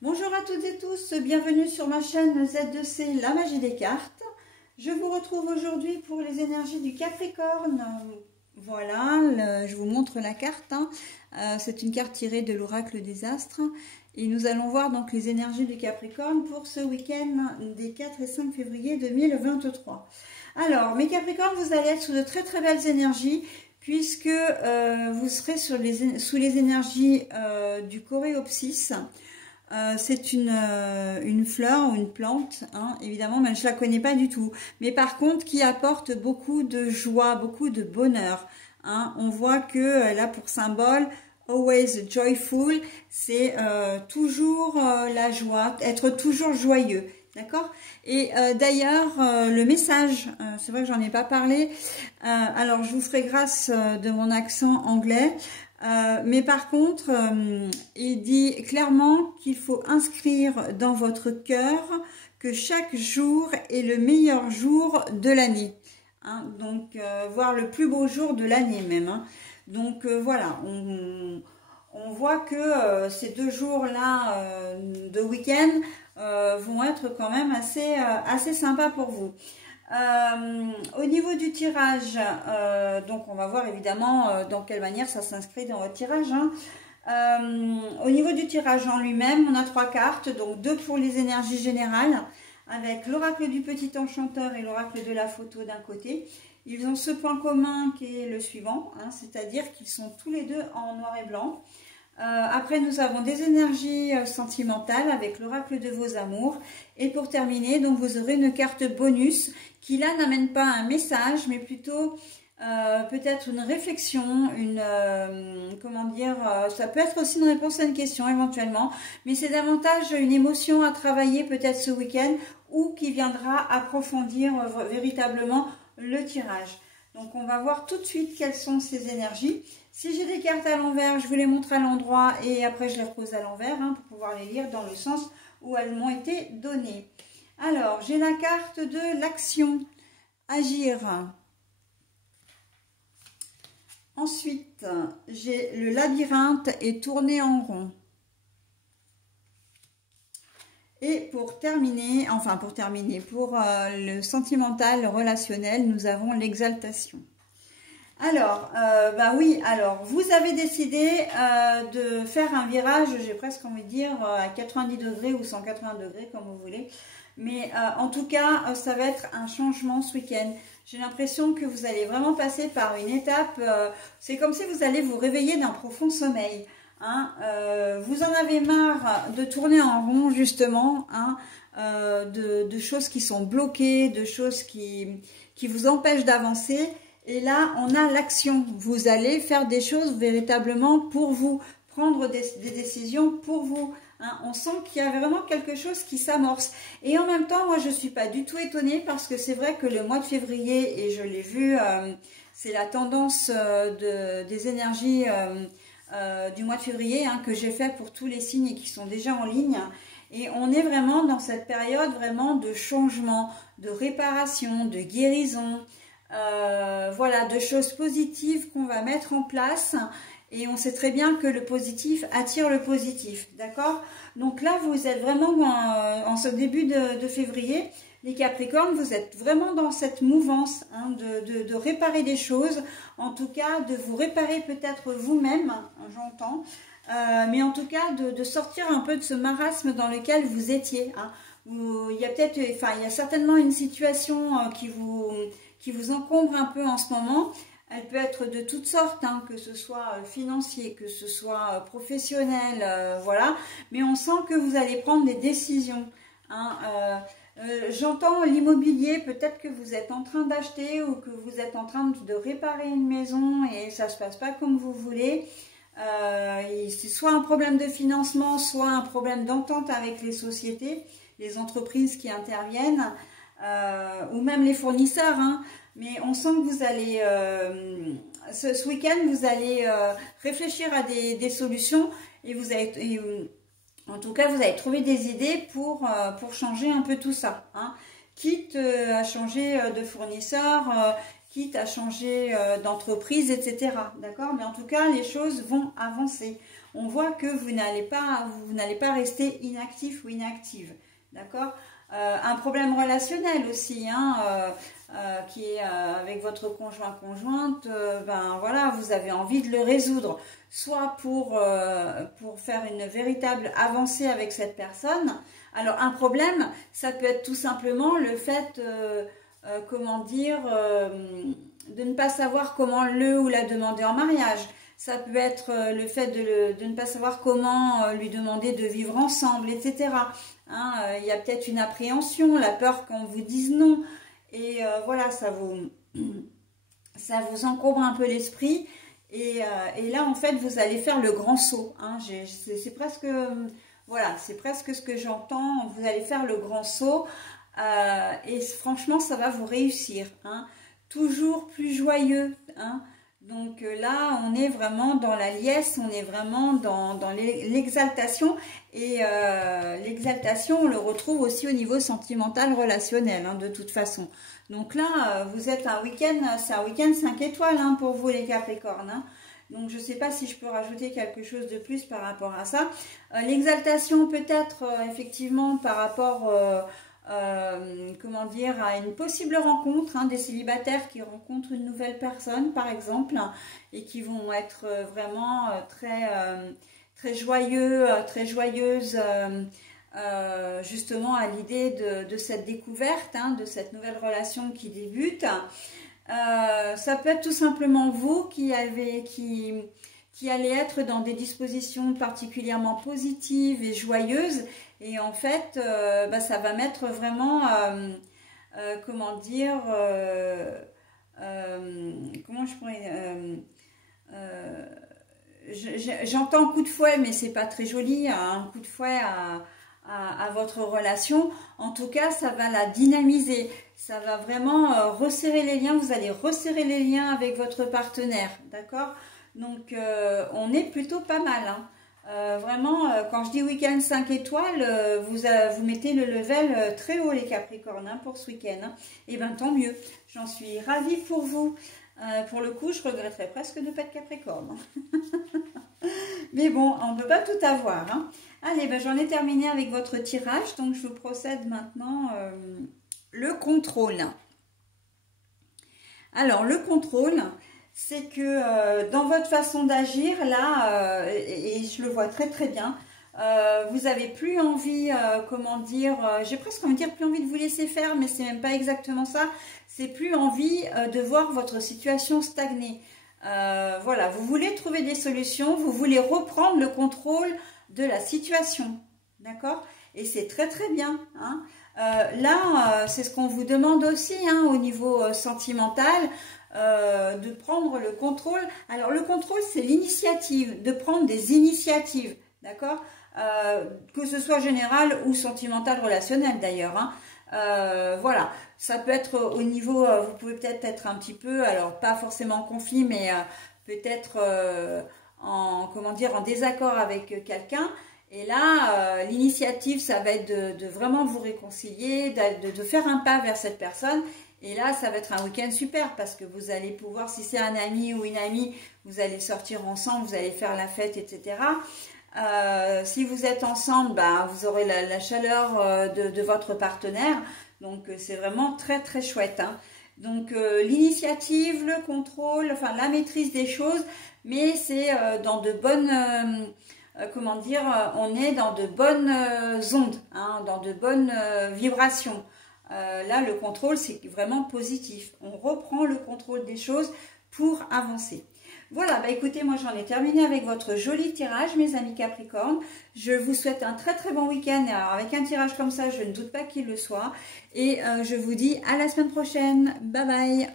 Bonjour à toutes et tous, bienvenue sur ma chaîne Z2C, la magie des cartes. Je vous retrouve aujourd'hui pour les énergies du Capricorne. Voilà, je vous montre la carte. C'est une carte tirée de l'oracle des astres. Et nous allons voir donc les énergies du Capricorne pour ce week-end des 4 et 5 février 2023. Alors, mes Capricornes, vous allez être sous de très très belles énergies puisque vous serez sous les énergies du Coréopsis. C'est une fleur ou une plante, évidemment, mais je ne la connais pas du tout. Mais par contre, qui apporte beaucoup de joie, beaucoup de bonheur. On voit qu'elle a pour symbole always joyful, c'est toujours la joie, être toujours joyeux. D'accord. Et d'ailleurs, le message, c'est vrai que j'en ai pas parlé, alors je vous ferai grâce de mon accent anglais. Mais par contre, il dit clairement qu'il faut inscrire dans votre cœur que chaque jour est le meilleur jour de l'année. Donc, voire le plus beau jour de l'année même. Donc, voilà, on voit que ces 2 jours-là de week-end vont être quand même assez sympas pour vous. Au niveau du tirage, donc on va voir évidemment dans quelle manière ça s'inscrit dans votre tirage. Au niveau du tirage en lui-même, on a 3 cartes, donc 2 pour les énergies générales, avec l'oracle du petit enchanteur et l'oracle de la photo d'un côté. Ils ont ce point commun qui est le suivant, c'est-à-dire qu'ils sont tous les deux en noir et blanc. Après, nous avons des énergies sentimentales avec l'oracle de vos amours. Et pour terminer, donc vous aurez une carte bonus qui là n'amène pas un message, mais plutôt peut-être une réflexion, comment dire, ça peut être aussi une réponse à une question éventuellement, mais c'est davantage une émotion à travailler peut-être ce week-end ou qui viendra approfondir véritablement le tirage. Donc on va voir tout de suite quelles sont ces énergies. Si j'ai des cartes à l'envers, je vous les montre à l'endroit et après je les repose à l'envers pour pouvoir les lire dans le sens où elles m'ont été données. Alors, j'ai la carte de l'action, agir. Ensuite, j'ai le labyrinthe et tourner en rond. Et pour terminer, pour le sentimental, le relationnel, nous avons l'exaltation. Alors, oui, alors, vous avez décidé de faire un virage, j'ai presque envie de dire, à 90 degrés ou 180 degrés, comme vous voulez. Mais en tout cas, ça va être un changement ce week-end. J'ai l'impression que vous allez vraiment passer par une étape, c'est comme si vous allez vous réveiller d'un profond sommeil. Vous en avez marre de tourner en rond, justement, de choses qui sont bloquées, de choses qui vous empêchent d'avancer. Et là, on a l'action. Vous allez faire des choses véritablement pour vous, prendre des décisions pour vous. On sent qu'il y a vraiment quelque chose qui s'amorce. Et en même temps, moi, je ne suis pas du tout étonnée parce que c'est vrai que le mois de février, et je l'ai vu, c'est la tendance des énergies du mois de février que j'ai fait pour tous les signes qui sont déjà en ligne. Et on est vraiment dans cette période vraiment de changement, de réparation, de guérison. Voilà, de choses positives qu'on va mettre en place et on sait très bien que le positif attire le positif, d'accord? Donc là, vous êtes vraiment en ce début de février, les Capricornes, vous êtes vraiment dans cette mouvance de réparer des choses, en tout cas de vous réparer peut-être vous-même, j'entends, mais en tout cas de sortir un peu de ce marasme dans lequel vous étiez. Il y a peut-être, il y a certainement une situation qui vous encombre un peu en ce moment. Elle peut être de toutes sortes, que ce soit financier, que ce soit professionnel, voilà. Mais on sent que vous allez prendre des décisions. J'entends l'immobilier, peut-être que vous êtes en train d'acheter ou que vous êtes en train de réparer une maison et ça ne se passe pas comme vous voulez. C'est soit un problème de financement, soit un problème d'entente avec les sociétés, les entreprises qui interviennent. Ou même les fournisseurs, mais on sent que vous allez, ce week-end, vous allez réfléchir à des solutions et vous allez, en tout cas, vous allez trouver des idées pour changer un peu tout ça, quitte à changer de fournisseur, quitte à changer d'entreprise, etc. D'accord? Mais en tout cas, les choses vont avancer. on voit que vous n'allez pas rester inactif ou inactive, d'accord? Un problème relationnel aussi, hein, qui est avec votre conjointe, ben voilà, vous avez envie de le résoudre, soit pour faire une véritable avancée avec cette personne. Alors un problème, ça peut être tout simplement le fait, comment dire, de ne pas savoir comment le ou la demander en mariage. Ça peut être le fait de ne pas savoir comment lui demander de vivre ensemble, etc. Hein, il y a peut-être une appréhension, la peur qu'on vous dise non. Et voilà, ça vous encombre un peu l'esprit. Et là, en fait, vous allez faire le grand saut. Hein. C'est presque, voilà, c'est presque ce que j'entends. Vous allez faire le grand saut. Et franchement, ça va vous réussir. Hein. Toujours plus joyeux. Hein. Donc là, on est vraiment dans la liesse, on est vraiment dans l'exaltation. Et l'exaltation, on le retrouve aussi au niveau sentimental, relationnel, hein, de toute façon. Donc là, vous êtes un week-end, c'est un week-end 5 étoiles hein, pour vous les Capricornes. Hein. Donc je ne sais pas si je peux rajouter quelque chose de plus par rapport à ça. L'exaltation peut-être effectivement par rapport... comment dire, à une possible rencontre, hein, des célibataires qui rencontrent une nouvelle personne par exemple, hein, et qui vont être vraiment très joyeux, très joyeuses justement à l'idée de cette découverte, hein, de cette nouvelle relation qui débute. Ça peut être tout simplement vous qui allez être dans des dispositions particulièrement positives et joyeuses. Et en fait, bah, ça va mettre vraiment, comment dire, comment je pourrais... j'entends coup de fouet, mais c'est pas très joli, un coup de fouet à votre relation. En tout cas, ça va la dynamiser. Ça va vraiment resserrer les liens. Vous allez resserrer les liens avec votre partenaire, d'accord? Donc, on est plutôt pas mal, hein. Vraiment, quand je dis week-end 5 étoiles, vous mettez le level très haut les Capricornes hein, pour ce week-end. Hein. Et bien tant mieux, j'en suis ravie pour vous. Pour le coup, je regretterais presque de ne pas être Capricorne. Mais bon, on ne peut pas tout avoir. Hein. Allez, ben, j'en ai terminé avec votre tirage, donc je vous procède maintenant le contrôle. Alors, le contrôle... c'est que dans votre façon d'agir, là, et je le vois très très bien, vous n'avez plus envie, comment dire, j'ai presque envie de dire plus envie de vous laisser faire, mais c'est même pas exactement ça, c'est plus envie de voir votre situation stagner. Voilà, vous voulez trouver des solutions, vous voulez reprendre le contrôle de la situation, d'accord? Et c'est très très bien, hein. Là, c'est ce qu'on vous demande aussi hein, au niveau sentimental, de prendre le contrôle. Alors le contrôle c'est l'initiative, de prendre des initiatives, d'accord, que ce soit général ou sentimental relationnel d'ailleurs, hein. Voilà, ça peut être au niveau, vous pouvez peut-être être un petit peu, alors pas forcément en conflit, mais peut-être comment dire, en désaccord avec quelqu'un. Et là, l'initiative, ça va être de vraiment vous réconcilier, de faire un pas vers cette personne. Et là, ça va être un week-end super parce que vous allez pouvoir, si c'est un ami ou une amie, vous allez sortir ensemble, vous allez faire la fête, etc. Si vous êtes ensemble, bah, vous aurez la chaleur de votre partenaire. Donc, c'est vraiment très, très chouette. Hein. Donc, l'initiative, le contrôle, enfin, la maîtrise des choses, mais c'est dans de bonnes... comment dire, on est dans de bonnes ondes, hein, dans de bonnes vibrations. Là, le contrôle, c'est vraiment positif. On reprend le contrôle des choses pour avancer. Voilà, bah écoutez, moi j'en ai terminé avec votre joli tirage, mes amis Capricorne. Je vous souhaite un très très bon week-end. Alors, avec un tirage comme ça, je ne doute pas qu'il le soit. Et je vous dis à la semaine prochaine. Bye bye.